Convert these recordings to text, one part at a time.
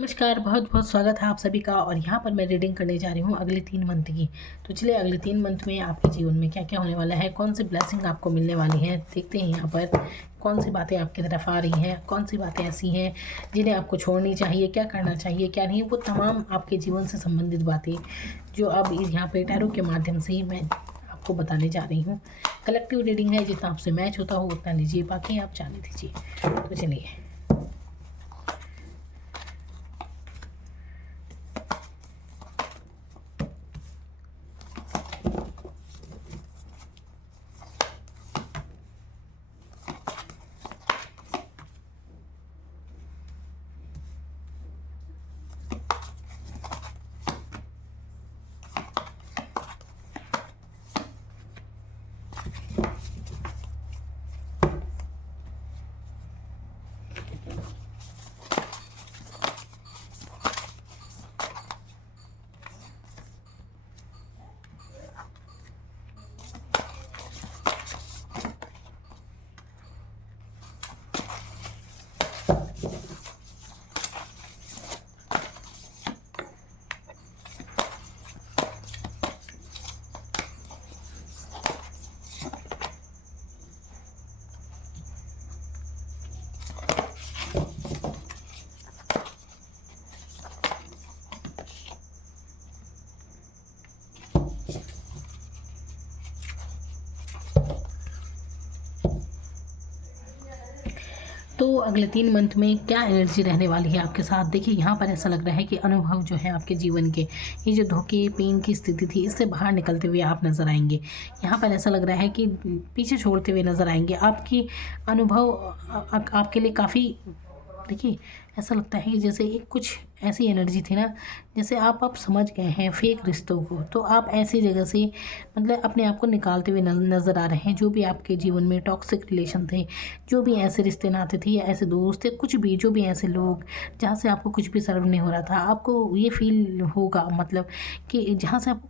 नमस्कार, बहुत बहुत स्वागत है आप सभी का। और यहाँ पर मैं रीडिंग करने जा रही हूँ अगले 3 मंथ की। तो चलिए, अगले 3 मंथ में आपके जीवन में क्या क्या होने वाला है, कौन सी ब्लेसिंग आपको मिलने वाली है, देखते हैं यहाँ पर कौन सी बातें आपकी तरफ आ रही हैं, कौन सी बातें ऐसी हैं जिन्हें आपको छोड़नी चाहिए, क्या करना चाहिए क्या नहीं। वो तमाम आपके जीवन से संबंधित बातें जो अब यहाँ पे टैरो के माध्यम से ही मैं आपको बताने जा रही हूँ। कलेक्टिव रीडिंग है, जितना आपसे मैच होता हो उतना लीजिए, बाकी आप जाने दीजिए। तो चलिए, तो अगले 3 मंथ में क्या एनर्जी रहने वाली है आपके साथ। देखिए, यहाँ पर ऐसा लग रहा है कि अनुभव जो है आपके जीवन के, ये जो धोखे पेन की स्थिति थी, इससे बाहर निकलते हुए आप नज़र आएंगे। यहाँ पर ऐसा लग रहा है कि पीछे छोड़ते हुए नज़र आएंगे। आपकी अनुभव आपके लिए काफ़ी, देखिए ऐसा लगता है कि जैसे एक कुछ ऐसी एनर्जी थी ना, जैसे आप समझ गए हैं फेक रिश्तों को। तो आप ऐसी जगह से मतलब अपने आप को निकालते हुए नज़र आ रहे हैं। जो भी आपके जीवन में टॉक्सिक रिलेशन थे, जो भी ऐसे रिश्ते नाते थे या ऐसे दोस्त थे, कुछ भी, जो भी ऐसे लोग जहाँ से आपको कुछ भी सर्व नहीं हो रहा था, आपको ये फील होगा मतलब कि जहाँ से आपको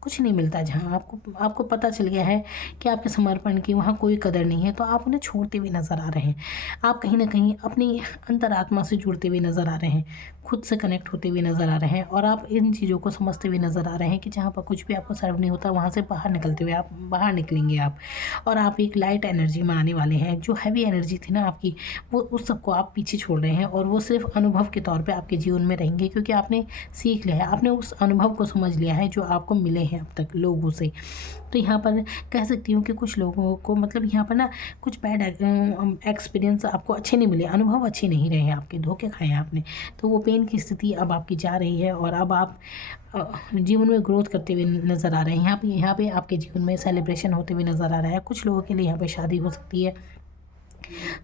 कुछ नहीं मिलता, जहाँ आपको आपको पता चल गया है कि आपके समर्पण की वहाँ कोई कदर नहीं है, तो आप उन्हें छोड़ते हुए नज़र आ रहे हैं। आप कहीं ना कहीं अपनी अंतरात्मा से जुड़ते हुए नज़र आ रहे हैं, खुद से कनेक्ट होते हुए नज़र आ रहे हैं, और आप इन चीज़ों को समझते हुए नज़र आ रहे हैं कि जहाँ पर कुछ भी आपको सर्व नहीं होता, वहाँ से बाहर निकलते हुए आप बाहर निकलेंगे आप। और आप एक लाइट एनर्जी में आने वाले हैं। जो हैवी एनर्जी थी ना आपकी, वो उस सबको आप पीछे छोड़ रहे हैं, और वो सिर्फ अनुभव के तौर पे आपके जीवन में रहेंगे, क्योंकि आपने सीख लिया है, आपने उस अनुभव को समझ लिया है जो आपको मिले हैं अब तक लोगों से। तो यहाँ पर कह सकती हूँ कि कुछ लोगों को मतलब यहाँ पर ना कुछ बैड एक्सपीरियंस आपको अच्छे नहीं मिले, अनुभव अच्छे नहीं रहे हैं आपके, धोखे खाए हैं आपने। तो वो पेन की स्थिति अब आपकी जा रही है, और अब आप जीवन में ग्रोथ करते हुए नज़र आ रहे हैं। यहाँ पे आपके जीवन में सेलिब्रेशन होते हुए नज़र आ रहा है। कुछ लोगों के लिए यहाँ पे शादी हो सकती है,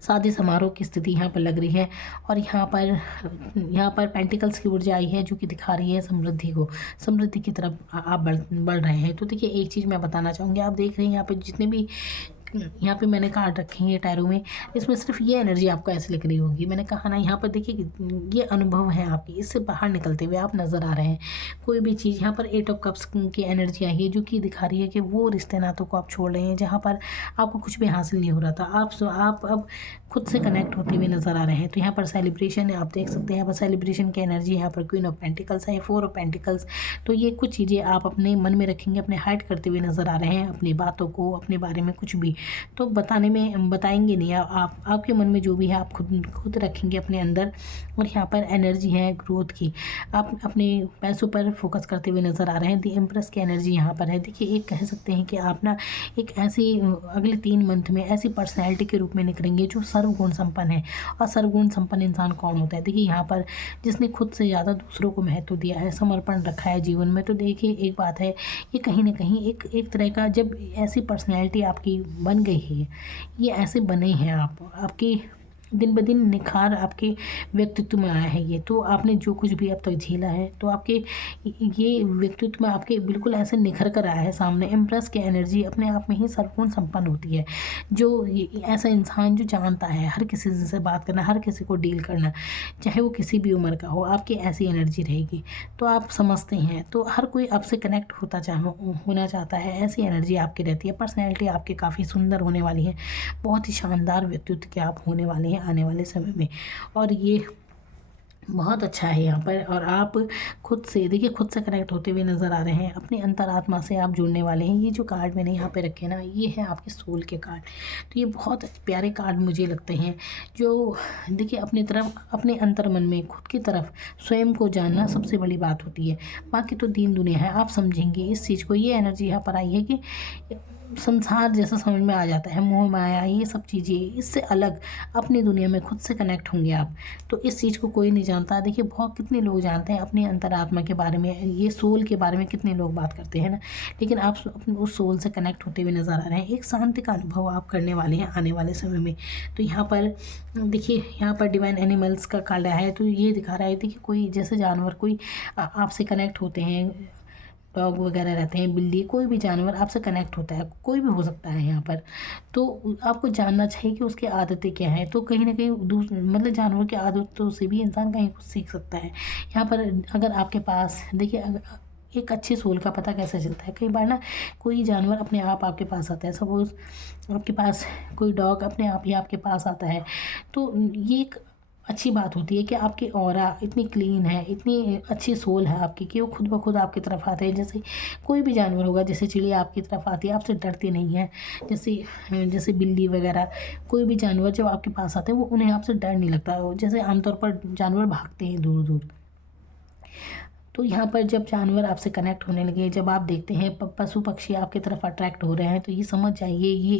शादी समारोह की स्थिति यहाँ पर लग रही है। और यहाँ पर पेंटिकल्स की ऊर्जा आई है, जो कि दिखा रही है समृद्धि की तरफ आप बढ़ रहे हैं। तो देखिए, एक चीज़ मैं बताना चाहूँगी, आप देख रहे हैं यहाँ पे जितने भी यहाँ पे मैंने कार्ड रखे हैं टैरो में, इसमें सिर्फ ये एनर्जी आपको ऐसे लग रही होगी। मैंने कहा ना, यहाँ पर देखिए कि ये अनुभव है आपकी, इससे बाहर निकलते हुए आप नज़र आ रहे हैं। कोई भी चीज़, यहाँ पर 8 ऑफ कप्स की एनर्जी आई है, जो कि दिखा रही है कि वो रिश्ते नातों को आप छोड़ रहे हैं जहाँ पर आपको कुछ भी हासिल नहीं हो रहा था। आप अब खुद से कनेक्ट होते हुए नज़र आ रहे हैं। तो यहाँ पर सेलिब्रेशन है, आप देख सकते हैं यहाँ पर सेलिब्रेशन की एनर्जी। यहाँ पर क्वीन ऑफ पेंटिकल्स है, 4 ऑफ पेंटिकल्स। तो ये कुछ चीज़ें आप अपने मन में रखेंगे, अपने हाइड करते हुए नज़र आ रहे हैं अपनी बातों को, अपने बारे में कुछ भी तो बताएंगे नहीं। आप आपके मन में जो भी है आप खुद रखेंगे अपने अंदर। और यहाँ पर एनर्जी है ग्रोथ की, आप अपने पैसों पर फोकस करते हुए नज़र आ रहे हैं। दी एम्प्रेस की एनर्जी यहाँ पर है। देखिए, एक कह सकते हैं कि आप ना एक ऐसी अगले 3 मंथ में ऐसी पर्सनैलिटी के रूप में निखरेंगे जो सर्वगुण संपन्न है। और सर्वगुण संपन्न इंसान कौन होता है? देखिए, यहाँ पर जिसने खुद से ज़्यादा दूसरों को महत्व दिया है, समर्पण रखा है जीवन में। तो देखिए, एक बात है, ये कहीं ना कहीं एक तरह का, जब ऐसी पर्सनैलिटी आपकी बन गई है, ये ऐसे बने हैं आप, आपकी दिन ब दिन निखार आपके व्यक्तित्व में आया है। ये तो आपने जो कुछ भी अब तक झेला है, तो आपके ये व्यक्तित्व में आपके बिल्कुल ऐसे निखर कर आया है सामने। इम्प्रेस की एनर्जी अपने आप में ही सर्वगुण संपन्न होती है। जो ऐसा इंसान जो जानता है हर किसी से बात करना, हर किसी को डील करना, चाहे वो किसी भी उम्र का हो, आपकी ऐसी एनर्जी रहेगी। तो आप समझते हैं, तो हर कोई आपसे कनेक्ट होना चाहता है, ऐसी एनर्जी आपकी रहती है। पर्सनैलिटी आपकी काफ़ी सुंदर होने वाली है, बहुत ही शानदार व्यक्तित्व के आप होने वाले हैं आने वाले समय में। और ये बहुत अच्छा है यहाँ पर। और आप खुद से देखिए, खुद से कनेक्ट होते हुए नज़र आ रहे हैं, अपनी अंतरात्मा से आप जुड़ने वाले हैं। ये जो कार्ड मैंने यहाँ पे रखे ना, ये है आपके सोल के कार्ड। तो ये बहुत प्यारे कार्ड मुझे लगते हैं, जो देखिए अपनी तरफ, अपने अंतर मन में खुद की तरफ स्वयं को जानना सबसे बड़ी बात होती है। बाकी तो दीन दुनिया है, आप समझेंगे इस चीज़ को। ये एनर्जी यहाँ पर आई है कि संसार जैसा समझ में आ जाता है, मोह माया ये सब चीज़ें, इससे अलग अपनी दुनिया में खुद से कनेक्ट होंगे आप। तो इस चीज़ को कोई नहीं जानता। देखिए बहुत कितने लोग जानते हैं अपनी अंतरात्मा के बारे में, ये सोल के बारे में कितने लोग बात करते हैं ना, लेकिन आप अपने उस सोल से कनेक्ट होते हुए नज़र आ रहे हैं। एक शांति का अनुभव आप करने वाले हैं आने वाले समय में। तो यहाँ पर देखिए, यहाँ पर डिवाइन एनिमल्स का कार्ड है, तो ये दिखा रहा है देखिए, कोई जैसे जानवर कोई आपसे कनेक्ट होते हैं, डॉग वगैरह रहते हैं, बिल्ली, कोई भी जानवर आपसे कनेक्ट होता है, कोई भी हो सकता है यहाँ पर। तो आपको जानना चाहिए कि उसकी आदतें क्या हैं। तो कहीं ना कहीं मतलब जानवर की आदतों से भी इंसान कहीं कुछ सीख सकता है। यहाँ पर अगर आपके पास देखिए, एक अच्छे सोल का पता कैसे चलता है, कई बार ना कोई जानवर अपने आप आपके पास आता है। सपोज़ आपके पास कोई डॉग अपने आप ही आपके पास आता है, तो ये एक अच्छी बात होती है कि आपकी ऑरा इतनी क्लीन है, इतनी अच्छी सोल है आपकी, कि वो खुद ब खुद आपकी तरफ आते हैं। जैसे कोई भी जानवर होगा, जैसे चिड़िया आपकी तरफ आती है, आपसे डरती नहीं है। जैसे जैसे बिल्ली वगैरह, कोई भी जानवर जब आपके पास आते हैं, वो उन्हें आपसे डर नहीं लगता। जैसे आमतौर पर जानवर भागते हैं दूर दूर, तो यहाँ पर जब जानवर आपसे कनेक्ट होने लगे, जब आप देखते हैं पशु पक्षी आपकी तरफ अट्रैक्ट हो रहे हैं, तो ये समझ जाइए ये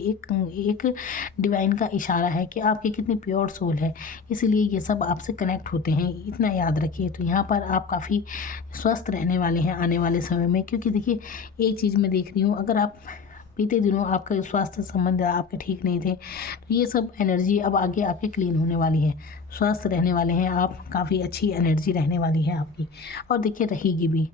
एक डिवाइन का इशारा है कि आपकी कितनी प्योर सोल है, इसीलिए ये सब आपसे कनेक्ट होते हैं, इतना याद रखिए। तो यहाँ पर आप काफ़ी स्वस्थ रहने वाले हैं आने वाले समय में, क्योंकि देखिए एक चीज़ मैं देख रही हूँ, अगर आप बीते दिनों आपका स्वास्थ्य संबंध आपके ठीक नहीं थे, तो ये सब एनर्जी अब आगे आपके क्लीन होने वाली है, स्वस्थ रहने वाले हैं आप, काफ़ी अच्छी एनर्जी रहने वाली है आपकी। और देखिए रहेगी भी,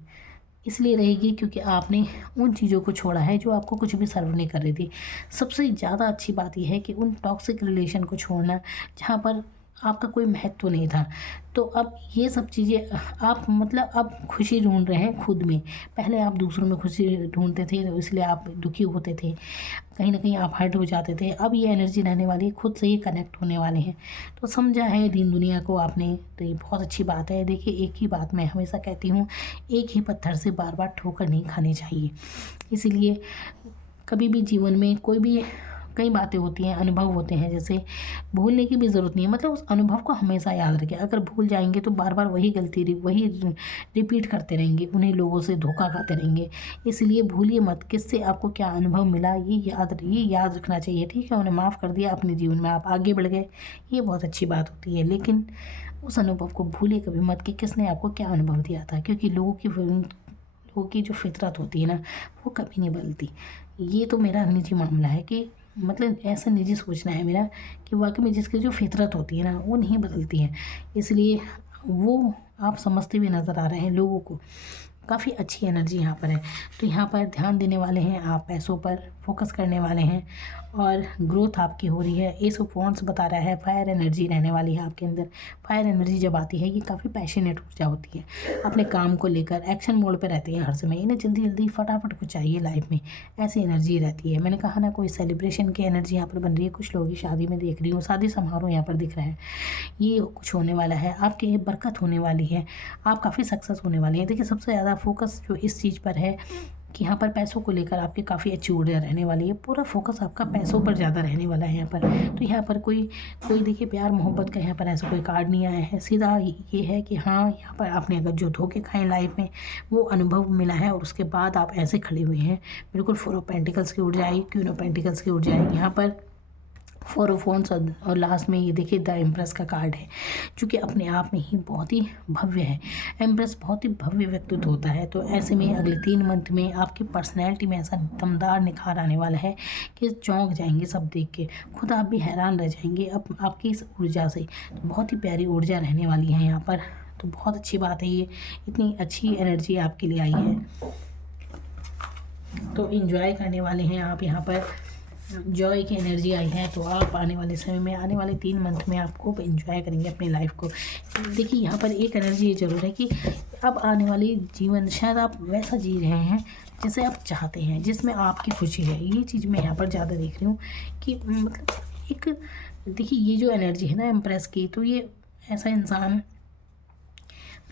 इसलिए रहेगी क्योंकि आपने उन चीज़ों को छोड़ा है जो आपको कुछ भी सर्व नहीं कर रही थी। सबसे ज़्यादा अच्छी बात यह है कि उन टॉक्सिक रिलेशन को छोड़ना जहाँ पर आपका कोई महत्व नहीं था। तो अब ये सब चीज़ें आप मतलब अब खुशी ढूंढ रहे हैं खुद में। पहले आप दूसरों में खुशी ढूंढते थे, तो इसलिए आप दुखी होते थे, कहीं ना कहीं आप हर्ट हो जाते थे। अब ये एनर्जी रहने वाली है, खुद से ही कनेक्ट होने वाले हैं। तो समझा है दीन दुनिया को आपने, तो ये बहुत अच्छी बात है। देखिए एक ही बात मैं हमेशा कहती हूँ, एक ही पत्थर से बार बार ठोकर नहीं खानी चाहिए। इसीलिए कभी भी जीवन में कोई भी कई बातें होती हैं, अनुभव होते हैं, जैसे भूलने की भी ज़रूरत नहीं है, मतलब उस अनुभव को हमेशा याद रखें। अगर भूल जाएंगे तो बार बार वही गलती वही रिपीट करते रहेंगे, उन्हीं लोगों से धोखा खाते रहेंगे। इसलिए भूलिए मत किससे आपको क्या अनुभव मिला, ये याद रखना चाहिए। ठीक है, उन्हें माफ़ कर दिया, अपने जीवन में आप आगे बढ़ गए, ये बहुत अच्छी बात होती है। लेकिन उस अनुभव को भूलिए कभी मत कि किसने आपको क्या अनुभव दिया था, क्योंकि लोगों की जो फितरत होती है ना, वो कभी नहीं बदलती। ये तो मेरा निजी मामला है कि मतलब ऐसा निजी सोचना है मेरा कि वाकई में जिसकी जो फितरत होती है ना, वो नहीं बदलती है। इसलिए वो आप समझते हुए नज़र आ रहे हैं लोगों को, काफ़ी अच्छी एनर्जी यहाँ पर है। तो यहाँ पर ध्यान देने वाले हैं आप, पैसों पर फोकस करने वाले हैं, और ग्रोथ आपकी हो रही है। एस ऑफ वांड्स बता रहा है फायर एनर्जी रहने वाली है आपके अंदर। फायर एनर्जी जब आती है, ये काफ़ी पैशनेट ऊर्जा होती है, अपने काम को लेकर एक्शन मोड पे रहती है हर समय, इन्हें जल्दी जल्दी फटाफट कुछ चाहिए लाइफ में, ऐसी एनर्जी रहती है। मैंने कहा ना, कोई सेलिब्रेशन की एनर्जी यहाँ पर बन रही है, कुछ लोगों की शादी में देख रही हूँ, शादी समारोह यहाँ पर दिख रहा है, ये कुछ होने वाला है, आपके बरकत होने वाली है, आप काफ़ी सक्सेस होने वाली है। देखिए सबसे ज़्यादा फोकस जो इस चीज़ पर है कि यहाँ पर पैसों को लेकर आपकी काफ़ी अच्छी ऊर्जा रहने वाली है, पूरा फोकस आपका पैसों पर ज़्यादा रहने वाला है यहाँ पर। तो यहाँ पर कोई देखिए प्यार मोहब्बत का यहाँ पर ऐसा कोई कार्ड नहीं आया है, सीधा ये है कि हाँ, यहाँ पर आपने अगर जो धोखे खाए लाइफ में, वो अनुभव मिला है, और उसके बाद आप ऐसे खड़े हुए हैं। बिल्कुल 4 ऑफ पेंटिकल्स की ऊर्जा आई, क्वीन ऑफ पेंटिकल्स की ऊर्जा आई, यहाँ पर 4 ऑफ वांड्स, और लास्ट में ये देखिए द एम्प्रेस का कार्ड है, जो कि अपने आप में ही बहुत ही भव्य है। एम्प्रेस बहुत ही भव्य व्यक्तित्व होता है। तो ऐसे में अगले 3 मंथ में आपकी पर्सनैलिटी में ऐसा दमदार निखार आने वाला है कि चौंक जाएंगे सब देख के, खुद आप भी हैरान रह जाएंगे आपकी इस ऊर्जा से। तो बहुत ही प्यारी ऊर्जा रहने वाली है यहाँ पर, तो बहुत अच्छी बात है, ये इतनी अच्छी एनर्जी आपके लिए आई है, तो इन्जॉय करने वाले हैं आप। यहाँ पर जॉय की एनर्जी आई है, तो आप आने वाले समय में, आने वाले 3 मंथ में आप खूब एंजॉय करेंगे अपनी लाइफ को। देखिए यहाँ पर एक एनर्जी ये ज़रूर है कि अब आने वाली जीवन शायद आप वैसा जी रहे हैं जैसे आप चाहते हैं, जिसमें आपकी खुशी है। ये चीज़ मैं यहाँ पर ज़्यादा देख रही हूँ कि मतलब एक देखिए ये जो एनर्जी है ना एम्प्रेस की, तो ये ऐसा इंसान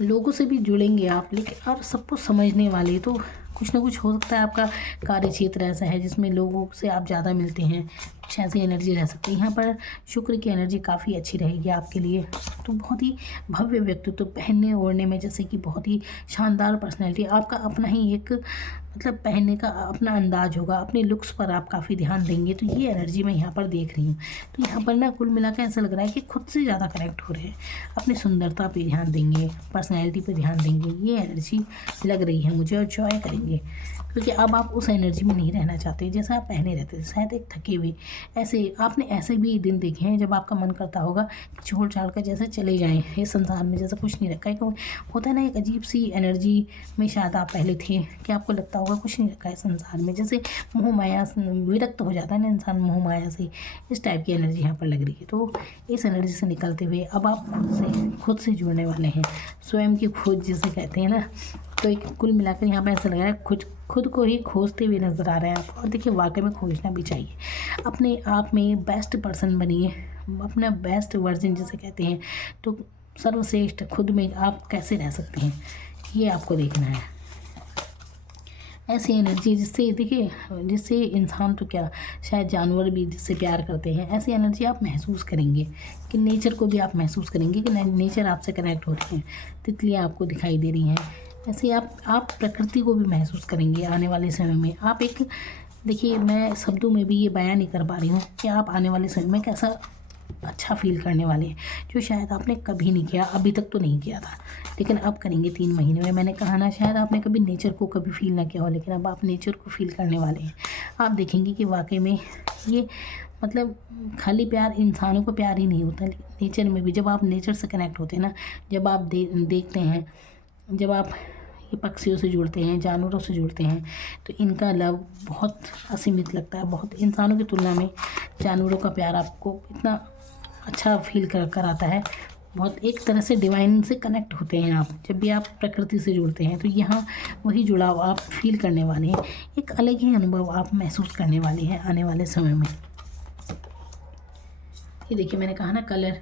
लोगों से भी जुड़ेंगे आप, लेकिन और सबको समझने वाले, तो कुछ ना कुछ हो सकता है आपका कार्य क्षेत्र ऐसा है जिसमें लोगों से आप ज़्यादा मिलते हैं, कुछ ऐसी एनर्जी रह सकती है। यहाँ पर शुक्र की एनर्जी काफ़ी अच्छी रहेगी आपके लिए। तो बहुत ही भव्य व्यक्तित्व, पहनने ओढ़ने में जैसे कि बहुत ही शानदार पर्सनैलिटी, आपका अपना ही एक मतलब पहनने का अपना अंदाज होगा, अपने लुक्स पर आप काफ़ी ध्यान देंगे। तो ये एनर्जी मैं यहाँ पर देख रही हूँ। तो यहाँ पर ना कुल मिलाकर ऐसा लग रहा है कि खुद से ज़्यादा कनेक्ट हो रहे हैं, अपनी सुंदरता पे ध्यान देंगे, पर्सनैलिटी पे ध्यान देंगे, ये एनर्जी लग रही है मुझे। और जॉय करेंगे, क्योंकि अब आप उस एनर्जी में नहीं रहना चाहते जैसा आप पहले रहते थे, शायद एक थके हुए। ऐसे आपने ऐसे भी दिन देखे हैं जब आपका मन करता होगा कि छोड़ छाड़ कर जैसे चले जाएं इस संसार में, जैसा कुछ नहीं रखा है। क्यों होता है ना, एक अजीब सी एनर्जी में शायद आप पहले थे कि आपको लगता होगा कुछ नहीं रखा है संसार में, जैसे मोह माया, विरक्त हो जाता है ना इंसान मोह माया से। इस टाइप की एनर्जी यहाँ पर लग रही है। तो इस एनर्जी से निकलते हुए अब आप खुद से जुड़ने वाले हैं, स्वयं की खोज जिसे कहते हैं ना। तो एक कुल मिलाकर यहाँ पर ऐसा लग रहा है खुद को ही खोजते हुए नज़र आ रहे हैं आप। और देखिए वाकई में खोजना भी चाहिए, अपने आप में बेस्ट पर्सन बनिए, अपना बेस्ट वर्जन जिसे कहते हैं। तो सर्वश्रेष्ठ खुद में आप कैसे रह सकते हैं, ये आपको देखना है। ऐसी एनर्जी जिससे देखिए, जिससे इंसान तो क्या शायद जानवर भी जिससे प्यार करते हैं, ऐसी एनर्जी आप महसूस करेंगे कि नेचर को भी आप महसूस करेंगे कि नेचर आपसे कनेक्ट हो रही है, तितलियाँ आपको दिखाई दे रही हैं। ऐसे आप प्रकृति को भी महसूस करेंगे आने वाले समय में। आप एक देखिए, मैं शब्दों में भी ये बयान नहीं कर पा रही हूँ कि आप आने वाले समय में कैसा अच्छा फील करने वाले हैं, जो शायद आपने कभी नहीं किया, अभी तक तो नहीं किया था, लेकिन अब करेंगे 3 महीने में। मैंने कहा ना, शायद आपने कभी नेचर को कभी फील ना किया हो, लेकिन अब आप नेचर को फील करने वाले हैं। आप देखेंगे कि वाकई में ये मतलब खाली प्यार इंसानों को प्यार ही नहीं होता, नेचर में भी जब आप नेचर से कनेक्ट होते हैं ना, जब आप देखते हैं, जब आप ये पक्षियों से जुड़ते हैं, जानवरों से जुड़ते हैं, तो इनका लव बहुत असीमित लगता है। बहुत इंसानों की तुलना में जानवरों का प्यार आपको इतना अच्छा फील कराता है। बहुत एक तरह से डिवाइन से कनेक्ट होते हैं आप जब भी आप प्रकृति से जुड़ते हैं। तो यहाँ वही जुड़ाव आप फील करने वाले हैं, एक अलग ही अनुभव आप महसूस करने वाले हैं आने वाले समय में। ये देखिए, मैंने कहा ना, कलर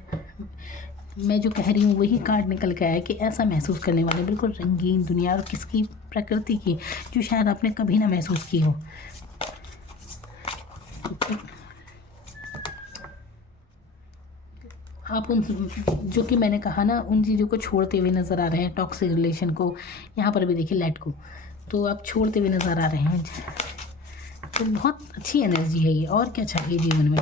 मैं जो कह रही हूँ वही कार्ड निकल के आया कि ऐसा महसूस करने वाले, बिल्कुल रंगीन दुनिया, और किसकी, प्रकृति की, जो शायद आपने कभी ना महसूस की हो। आप उन जो कि मैंने कहा ना, उन चीज़ों को छोड़ते हुए नज़र आ रहे हैं, टॉक्सिक रिलेशन को। यहाँ पर भी देखिए लेट को, तो आप छोड़ते हुए नज़र आ रहे हैं। तो बहुत अच्छी एनर्जी है ये, और क्या चाहिए जीवन में।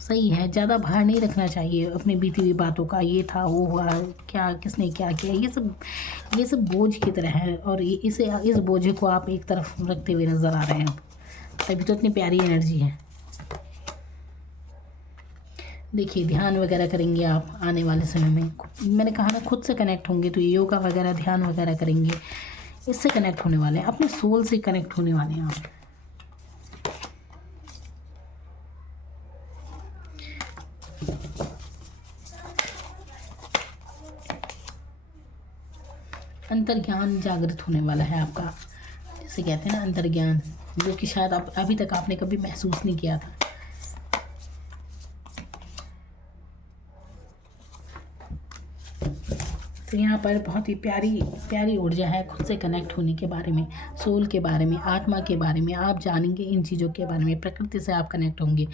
सही है, ज़्यादा भार नहीं रखना चाहिए अपनी बीती हुई बातों का, ये था वो हुआ, क्या किसने क्या किया, ये सब बोझ की तरह है। और इस बोझ को आप एक तरफ रखते हुए नज़र आ रहे हैं, तभी तो इतनी प्यारी एनर्जी है। देखिए, ध्यान वगैरह करेंगे आप आने वाले समय में। मैंने कहा ना, खुद से कनेक्ट होंगे, तो योगा वगैरह, ध्यान वगैरह करेंगे, इससे कनेक्ट होने वाले हैं, अपने सोल से कनेक्ट होने वाले हैं आप। अंतर्ज्ञान जागृत होने वाला है आपका, जिसे कहते हैं ना अंतर्ज्ञान, जो कि शायद आप अभी तक आपने कभी महसूस नहीं किया था। तो यहाँ पर बहुत ही प्यारी ऊर्जा है खुद से कनेक्ट होने के बारे में, सोल के बारे में, आत्मा के बारे में आप जानेंगे, इन चीज़ों के बारे में, प्रकृति से आप कनेक्ट होंगे।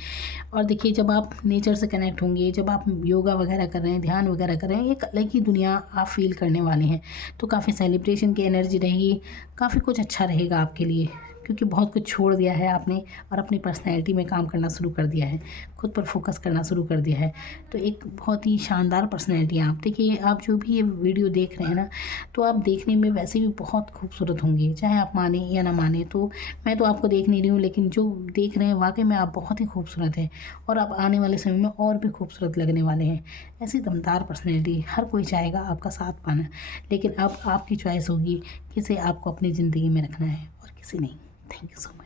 और देखिए, जब आप नेचर से कनेक्ट होंगे, जब आप योगा वगैरह कर रहे हैं, ध्यान वगैरह कर रहे हैं, एक अलग ही दुनिया आप फील करने वाले हैं। तो काफ़ी सेलिब्रेशन की एनर्जी रहेगी, काफ़ी कुछ अच्छा रहेगा आपके लिए, क्योंकि बहुत कुछ छोड़ दिया है आपने और अपनी पर्सनैलिटी में काम करना शुरू कर दिया है, खुद पर फोकस करना शुरू कर दिया है। तो एक बहुत ही शानदार पर्सनैलिटी है आप। देखिए, आप जो भी ये वीडियो देख रहे हैं ना, तो आप देखने में वैसे भी बहुत खूबसूरत होंगे, चाहे आप माने या ना माने। तो मैं तो आपको देख नहीं रही हूँ, लेकिन जो देख रहे हैं वाकई में आप बहुत ही खूबसूरत हैं, और आप आने वाले समय में और भी खूबसूरत लगने वाले हैं। ऐसी दमदार पर्सनैलिटी हर कोई चाहेगा आपका साथ पाना, लेकिन अब आपकी चॉइस होगी किसे आपको अपनी ज़िंदगी में रखना है और किसे नहीं। Thank you so much.